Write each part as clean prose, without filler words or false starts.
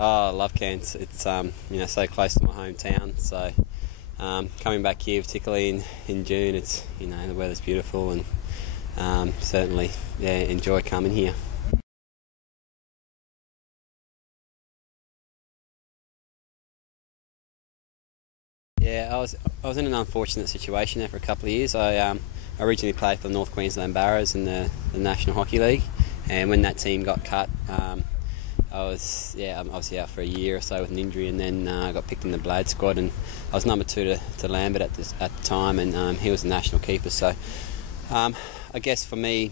Oh, I love Cairns. It's so close to my hometown. So coming back here, particularly in June, it's the weather's beautiful and certainly enjoy coming here. Yeah, I was in an unfortunate situation there for a couple of years. I originally played for the North Queensland Barras in the National Hockey League, and when that team got cut, I was I'm obviously out for a year or so with an injury, and then I got picked in the Blade squad, and I was number 2 to Lambert at the time, and he was the national keeper. So I guess for me,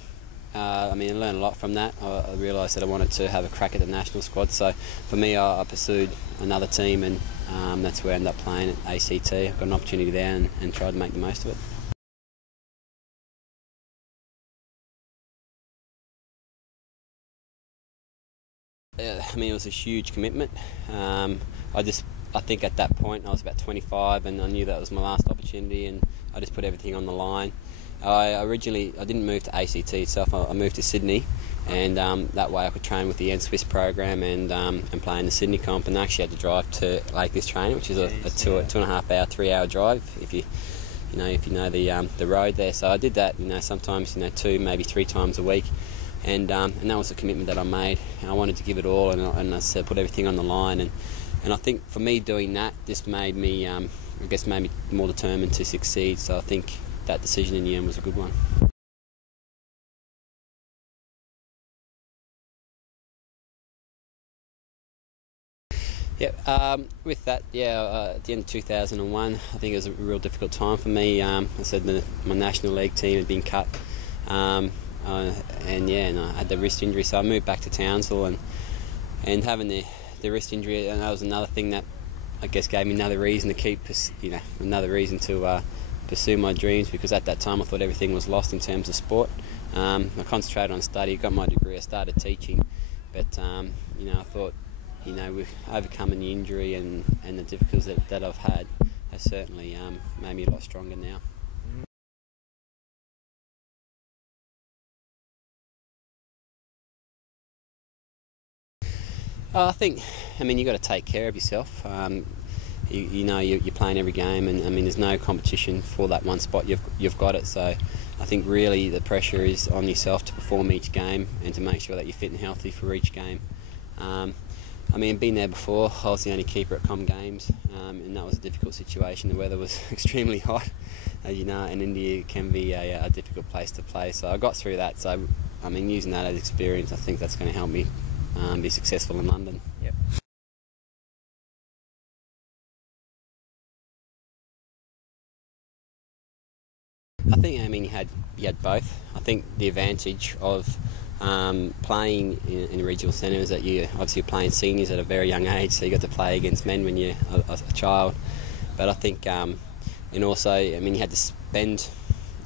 I learned a lot from that. I realised that I wanted to have a crack at the national squad. So for me, I pursued another team, and that's where I ended up playing at ACT. I got an opportunity there and tried to make the most of it. It was a huge commitment. I think at that point I was about 25, and I knew that was my last opportunity, and I just put everything on the line. I didn't move to ACT itself. I moved to Sydney, and that way I could train with the Swiss program and play in the Sydney comp. And I actually had to drive to Lakers training, which is a 2.5 hour, 3 hour drive if you know the road there. So I did that. Sometimes 2, maybe 3 times a week. And that was a commitment that I made. I wanted to give it all, and I said put everything on the line. And I think for me doing that just made me, made me more determined to succeed. So I think that decision in the end was a good one. Yeah, with that, at the end of 2001, I think it was a real difficult time for me. I said my National League team had been cut. And I had the wrist injury, so I moved back to Townsville, and having the wrist injury, and that was another thing that I guess gave me another reason to pursue my dreams, because at that time I thought everything was lost in terms of sport. I concentrated on study, got my degree, I started teaching, but I thought with overcoming the injury and the difficulties that I've had has certainly made me a lot stronger now. I think, you've got to take care of yourself. You're playing every game, and there's no competition for that one spot. You've got it. So I think really the pressure is on yourself to perform each game and to make sure that you're fit and healthy for each game. Been there before. I was the only keeper at Com Games, and that was a difficult situation. The weather was extremely hot, and India can be a difficult place to play. So I got through that. So using that as experience, I think that's going to help me be successful in London. Yep. I think you had both. I think the advantage of playing in a regional centre is that you're playing seniors at a very young age, so you got to play against men when you're a child. But I think and also you had to spend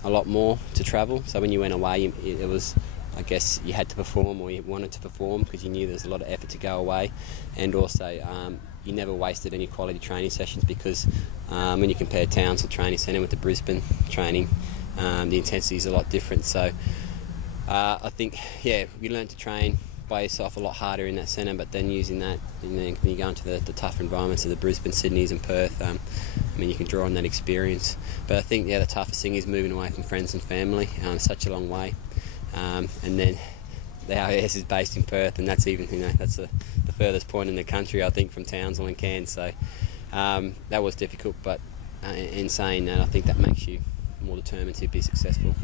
a lot more to travel. So when you went away, it was, I guess, you had to perform, or you wanted to perform, because you knew there was a lot of effort to go away. And also you never wasted any quality training sessions, because when you compare Townsville Training Centre with the Brisbane training, the intensity is a lot different. So I think you learn to train by yourself a lot harder in that centre, but then using that, and then you go into the tougher environments of the Brisbane, Sydneys and Perth, you can draw on that experience. But I think the toughest thing is moving away from friends and family. Such a long way. And then the RIHP is based in Perth, and that's even that's the furthest point in the country, I think, from Townsville and Cairns. So that was difficult, but in saying that, I think that makes you more determined to be successful.